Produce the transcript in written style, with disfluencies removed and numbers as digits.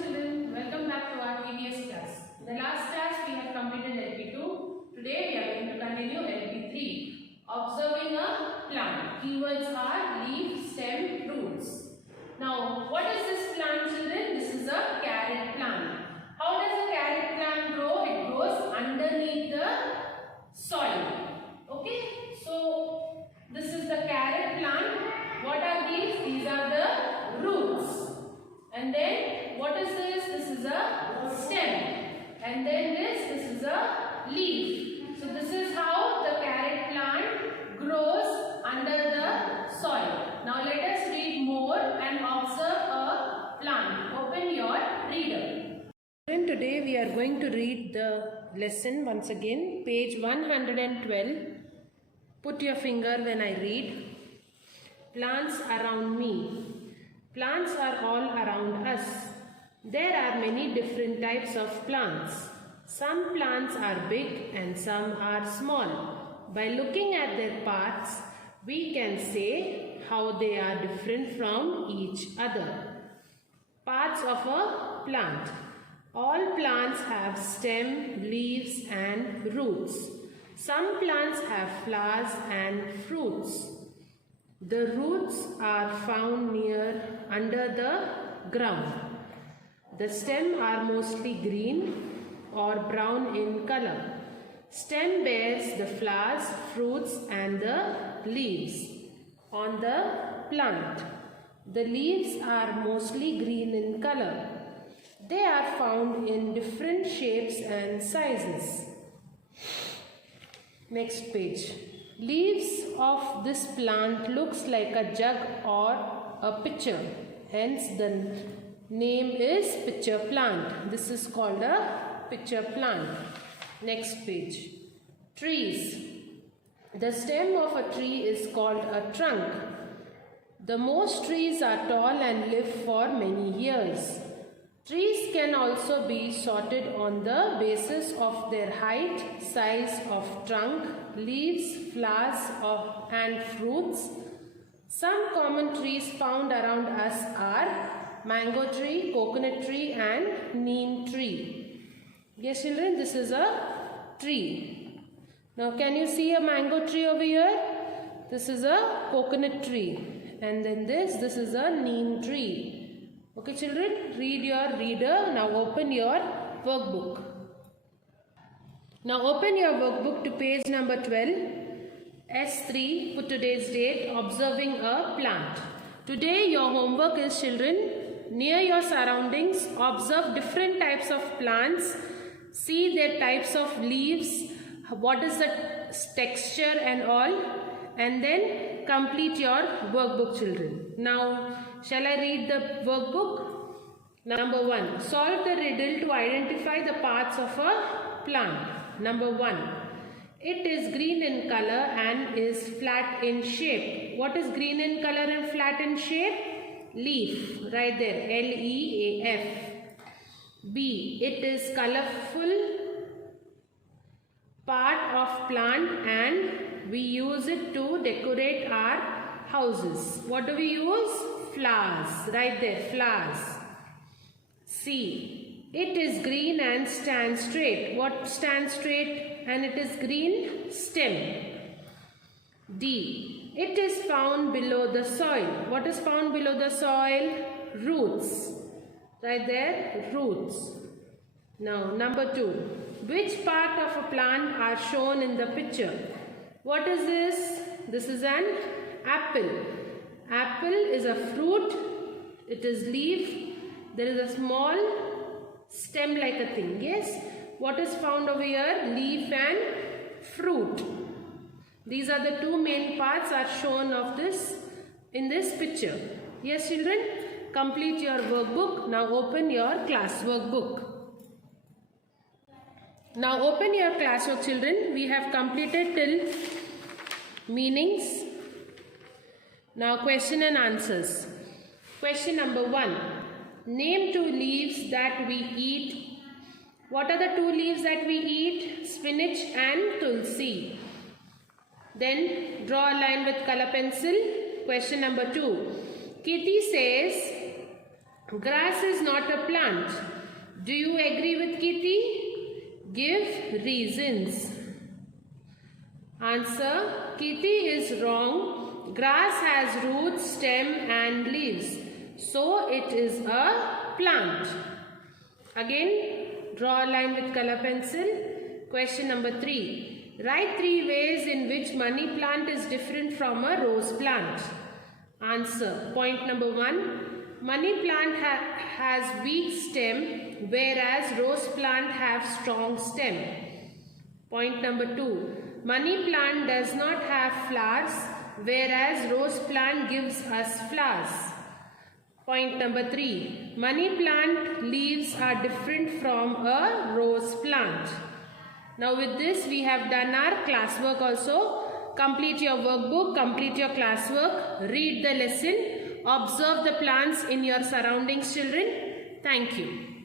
children, welcome back to our previous class. In the last class we have completed LP2. Today we are going to continue LP3. Observing a plant. Keywords are leaf, stem, roots. Now what is this plant, children? This is a carrot plant. How does a carrot plant grow? It grows underneath the soil. Okay, so this is the carrot plant. What are these? These are the roots. And then what is this? This is a stem. And then this is a leaf. So this is how the carrot plant grows under the soil. Now let us read more and observe a plant. Open your reader. Today we are going to read the lesson once again. Page 112. Put your finger when I read. Plants around me. Plants are all around us. There are many different types of plants. Some plants are big and some are small. By looking at their parts, we can say how they are different from each other. Parts of a plant. All plants have stem, leaves and roots. Some plants have flowers and fruits. The roots are found near under the ground. The stems are mostly green or brown in color. Stem bears the flowers, fruits and the leaves on the plant. The leaves are mostly green in color. They are found in different shapes and sizes. Next page. Leaves of this plant looks like a jug or a pitcher. Hence the name is pitcher plant. This is called a pitcher plant. Next page. Trees. The stem of a tree is called a trunk. The most trees are tall and live for many years. Trees can also be sorted on the basis of their height, size of trunk, leaves, flowers and fruits. Some common trees found around us are mango tree, coconut tree and neem tree. Yes children, this is a tree. Now can you see a mango tree over here? This is a coconut tree. And then this is a neem tree. Okay children, read your reader. Now open your workbook. Now open your workbook to page number 12. S3, put today's date, observing a plant. Today your homework is, children, near your surroundings, observe different types of plants, see their types of leaves, what is the texture and all, and then complete your workbook, children. Now shall I read the workbook? Number 1. Solve the riddle to identify the parts of a plant. Number 1. It is green in color and is flat in shape. What is green in color and flat in shape? Leaf. Right there. L-E-A-F. B. It is colorful part of plant and we use it to decorate our houses. What do we use? Flowers. Right there. Flowers. C. It is green and stands straight. What stands straight and it is green? Stem. D. It is found below the soil. What is found below the soil? Roots. Right there, roots. Now number 2. Which part of a plant are shown in the picture? What is this? This is an apple. Apple is a fruit. It is leaf. There is a small stem like a thing. Yes. What is found over here? Leaf and fruit. These are the two main parts are shown of this in this picture. Yes children, complete your workbook. Now open your class workbook. Now open your classwork, children. We have completed till meanings. Now question and answers. Question number 1. Name 2 leaves that we eat. What are the 2 leaves that we eat? Spinach and tulsi. Then draw a line with color pencil. Question number 2. Kitty says Grass is not a plant. Do you agree with Kirti? Give reasons. Answer. Kirti is wrong. Grass has roots, stem and leaves. So it is a plant. Again, draw a line with color pencil. Question number 3. Write 3 ways in which money plant is different from a rose plant. Answer. Point number 1. Money plant has weak stem, whereas rose plant have strong stem. Point number 2. Money plant does not have flowers, whereas rose plant gives us flowers. Point number 3. Money plant leaves are different from a rose plant. Now with this we have done our classwork also. Complete your workbook, complete your classwork, read the lesson, observe the plants in your surroundings, children. Thank you.